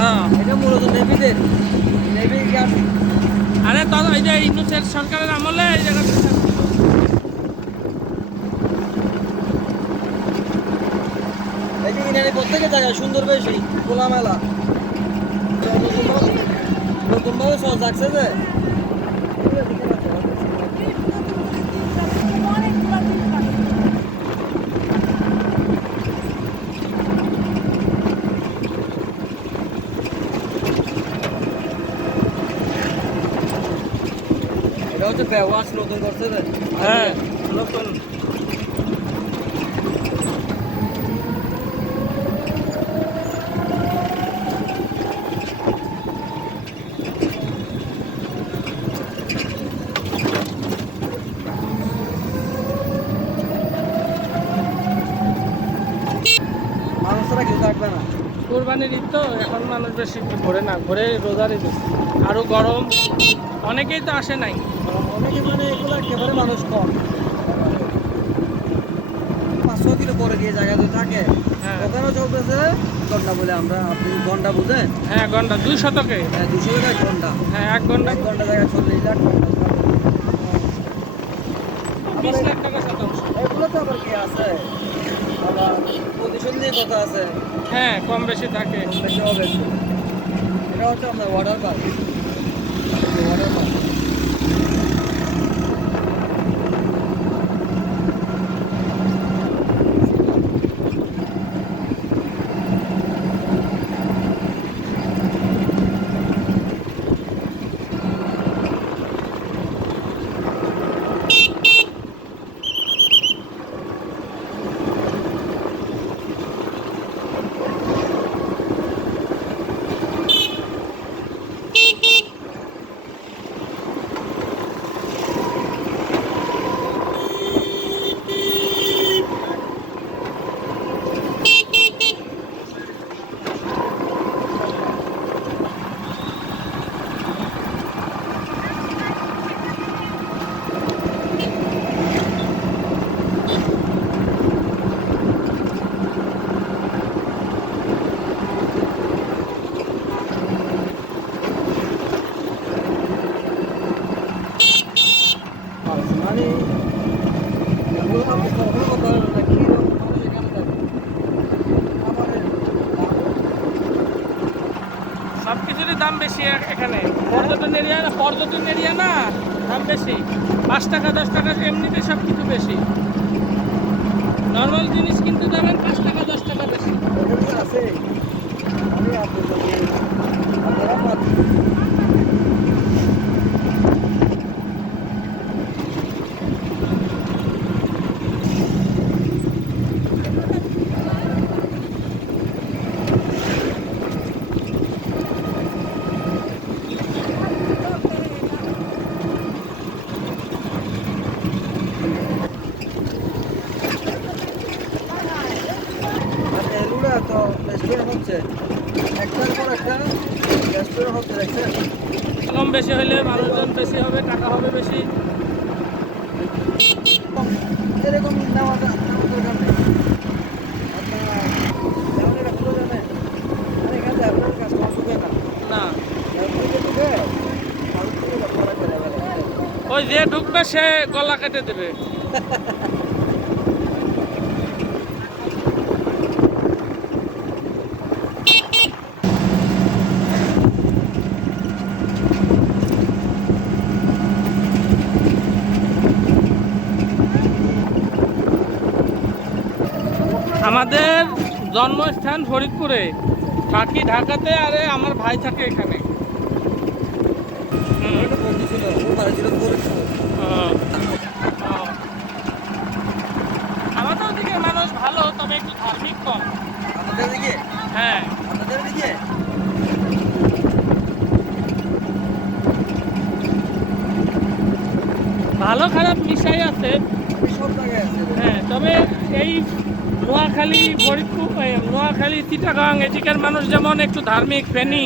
হ্যাঁ, এটা মূলত নেভিদের নেভি গ্যাস। আরে তো এই যে ইউনূসের সরকারের আমলে এই জায়গাটা ছিল। এই যে ইনানি প্রত্যেকের জায়গায় সুন্দর বেশি খোলামেলা নতুনভাবে সহজ লাগছে যে এটা হচ্ছে ব্যবহার নতুন করছে যে হ্যাঁ নতুন। মানুষরা কেউ থাকবে না। কোরবানির ঈদ তো এখন মানুষ বেশি ঘোরে না, ঘোরে রোজার ঈদ। আরো গরম, অনেকেই তো আসে নাই। অনেকে মানে এগুলো একেবারে মানুষ কম 500 কিলো পরে দিয়ে জায়গা তো থাকে। হ্যাঁ ওখানেও চলতেছে ঘন্টা বলে আমরা, আপনি ঘন্টা বুঝেন? হ্যাঁ, ঘন্টা 200 টাকা। হ্যাঁ 200 টাকা ঘন্টা। হ্যাঁ 1 ঘন্টা 1 ঘন্টা জায়গা 40 লাখ ঘন্টা। 20 লাখ টাকা শতাংশ। এগুলো তো আবার কি আছে, আবার প্রতিশোধ নিয়ে কথা আছে, হ্যাঁ কম বেশি থাকে। কম বেশি হবে একটু। এটা হচ্ছে আপনার ওয়াটার পার্ক। ওয়াটার পার্ক মানে এগুলো আপনি কখনো কথা বলেন না, কিরকম মানুষ এখানে থাকে। আমাদের সব কিছুরই দাম বেশি এখানে। পর্যটন এরিয়া না, দাম বেশি। 5 টাকা 10 টাকা এমনিতে সব কিছু বেশি। নর্মাল জিনিস কিনতে যাবেন 5 টাকা 10 টাকা বেশি। ওখানে আছে। আমি আপনাদের আপনারা এগুলো তো রেস্টুরেন্ট হচ্ছে একটার পর একটা রেস্টুরেন্ট হচ্ছে দেখছেন। কম বেশি হলে মানুষজন বেশি হবে, টাকা হবে বেশি। এরকম নেওয়া দরকার নেই। আপনার যেমন এটা খুলে জানেন মানে এখান থেকে আপনার কাস্টমার ঢুকে না, না, ঢুকে মানুষ থেকে ব্যবসা করে ফেলে। ওই যে ঢুকবে সে গলা কেটে দেবে। আমাদের জন্মস্থান ফরিদপুরে, থাকি ঢাকাতে, আরে আমার ভাই থাকে এখানে। একটা বন্ধু ছিল, ওর বাড়ি ছিল ফরিদপুর। আহ, আহ। আমাদের ওদিকে মানুষ ভালো, তবে একটু ধার্মিক কম। আপনাদের দিকে হ্যাঁ আপনাদের দিকে ভালো খারাপ মিশাই আছে। সব জায়গায় আছে। হ্যাঁ, তবে এই নোয়াখালী, ফরিদপুর, নোয়াখালী, চিটাগাং এদিকের মানুষ যেমন একটু ধার্মিক, ফেনী,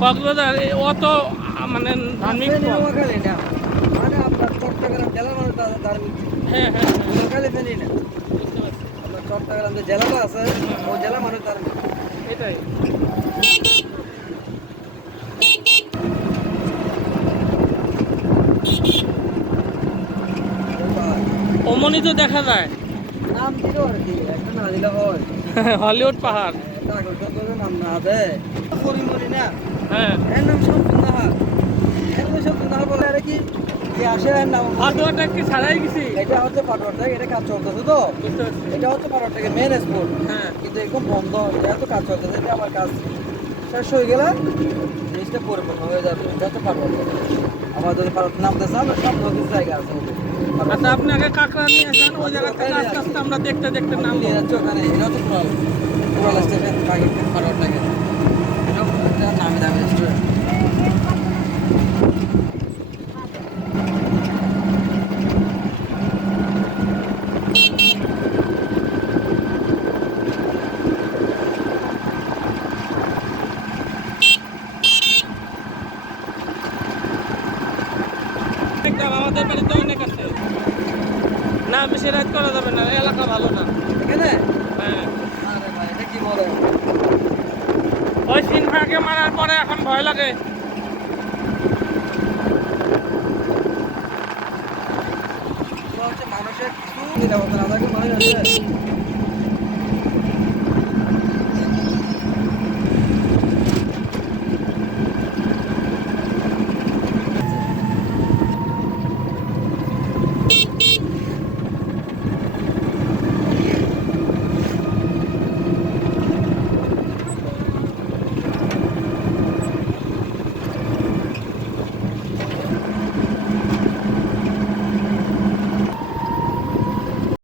কক্সবাজার অত মানে ধার্মিক ফেনী কম। নোয়াখালী না, মানে আপনার চট্টগ্রাম জেলার মানুষ ধার্মিক। হ্যাঁ হ্যাঁ হ্যাঁ, নোয়াখালী ফেনী না, বুঝতে পারছি। আপনার চট্টগ্রাম যে জেলাটা আছে ওই জেলা মানুষ ধার্মিক। এটাই। ওমনি তো দেখা যায় নাম দিল আর কি, একটা না দিলে হয়। হলিউড পাহাড়। টাকা তো নাম না দেয় পরিমরি না, হ্যাঁ, এর নাম শামসুন নাহার। এর নাম শামসুন নাহার বলে আর কি আসে এর নাম। পাটোয়াটা কি ছাড়াই গেছি। এটা হচ্ছে পাটোয়ার থেকে, এটা কাজ চলতেছে তো। বুঝতে পারছি। এটা হচ্ছে পাটোয়ার থেকে মেন স্পোর্ট, হ্যাঁ, কিন্তু এখন বন্ধ, যেহেতু কাজ চলতেছে। এটা আমার কাজ শেষ হয়ে গেলে জিনিসটা পরিপূর্ণ হয়ে যাবে। এটা হচ্ছে পাটোয়ার থেকে। আবার যদি পাটোয়ার নামতে চান, সব নদীর জায়গা আছে ওদের। আচ্ছা আপনি আগে কাঁকড়া নিয়ে আসেন, ওই জায়গা থেকে আস্তে আস্তে আমরা দেখতে দেখতে নামবো। নিয়ে যাচ্ছে ওখানে, এটা হচ্ছে কুড়াল স্টেশন আগে পাটোয়ার থেকে। এটা একটা নামি দামি রেস্টুরেন্ট। একদম আমাদের বাড়িতে অনেক আছে। না বেশি রাত করা যাবে না, এলাকা ভালো না। এখানে হ্যাঁ, আরে ভাই এটা কি বলে, ওই সিনহাকে মারার পরে এখন ভয় লাগে। হচ্ছে মানুষের কিছু নিরাপত্তা না থাকে, মানুষ আছে